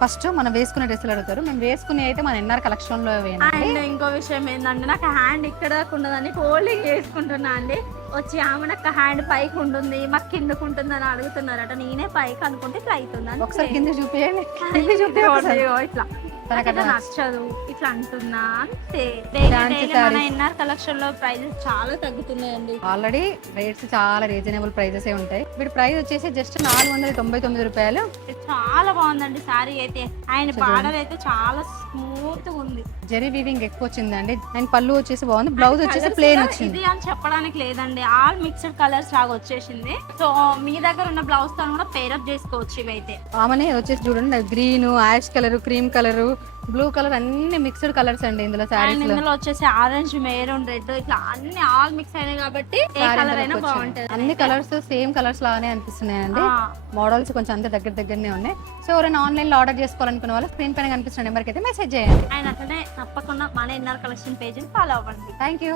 First మనం వేసుకునే డ్రెస్సులు అడుగుతారు. మేము వేసుకునే అయితే మన ఎన్ఆర్ కలెక్షన్ లో అండ్ ఇంకో విషయం ఏంటంటే నాకు హ్యాండ్ ఇక్కడ ఉండదని ఫోల్డింగ్ చేసుకుంటున్నా అండి. వచ్చి ఆమె నాకు హ్యాండ్ పైకి ఉంటుంది, మాకు కిందకు ఉంటుంది అని అడుగుతున్నారట. నేనే పైకి అనుకుంటే ఇట్లా అవుతుంది. ఒకసారి కింద చూపించండి. ఇట్లా నచ్చదు ఇట్లా అంటున్నా అంతే. మన ఎన్ఆర్ కలెక్షన్ లో ప్రైజెస్ చాలా తగ్గుతున్నాయండి. ఆల్రెడీ రేట్స్ చాలా రీజనబుల్ ప్రైజెస్ ఉంటాయి. వీటి ప్రైస్ వచ్చేసి జస్ట్ 499 రూపాయలు. చాలా బాగుందండి సారీ అయితే. ఆయన బార్డర్ అయితే చాలా స్మూత్ ఉంది. జరీ వీవింగ్ ఎక్కువ వచ్చిందండి. అండ్ పళ్ళు వచ్చేసి బాగుంది. బ్లౌజ్ వచ్చేసి ప్లేన్ వచ్చింది. ఇది అని చెప్పడానికి లేదండి, ఆల్ మిక్స్డ్ కలర్స్ లాగా వచ్చేసింది. సో మీ దగ్గర ఉన్న బ్లౌజ్ తో కూడా పేరప్ చేసుకోవచ్చు. ఇవైతే ఆమెనే వచ్చేసి చూడండి, green, ash colour, cream colour, blue colour అన్ని మిక్స్డ్ కలర్స్ అండి ఇందులో సారీస్. ఇందులో వచ్చేసి ఆరెంజ్, మెరూన్, రెడ్ ఇట్లా అన్ని ఆల్ మిక్స్ అయినాయి కాబట్టి ఏ కలర్ అయినా బాగుంటది. అన్ని కలర్స్ సేమ్ కలర్స్ లాగానే అనిపిస్తున్నాయండి. మోడల్స్ కొంచెం అంత దగ్గరనే ఉన్నాయి. సో ఎవరైనా ఆన్లైన్ లో ఆర్డర్ చేసుకోవాలనుకున్న వాళ్ళు స్క్రీన్ పైన కనిపిస్తున్న నెంబర్కి అయితే మెసేజ్ చేయండి. అండ్ అట్లనే తప్పకుండా మన ఎన్ఆర్ కలెక్షన్ పేజ్ ని ఫాలో అవ్వండి. Thank you.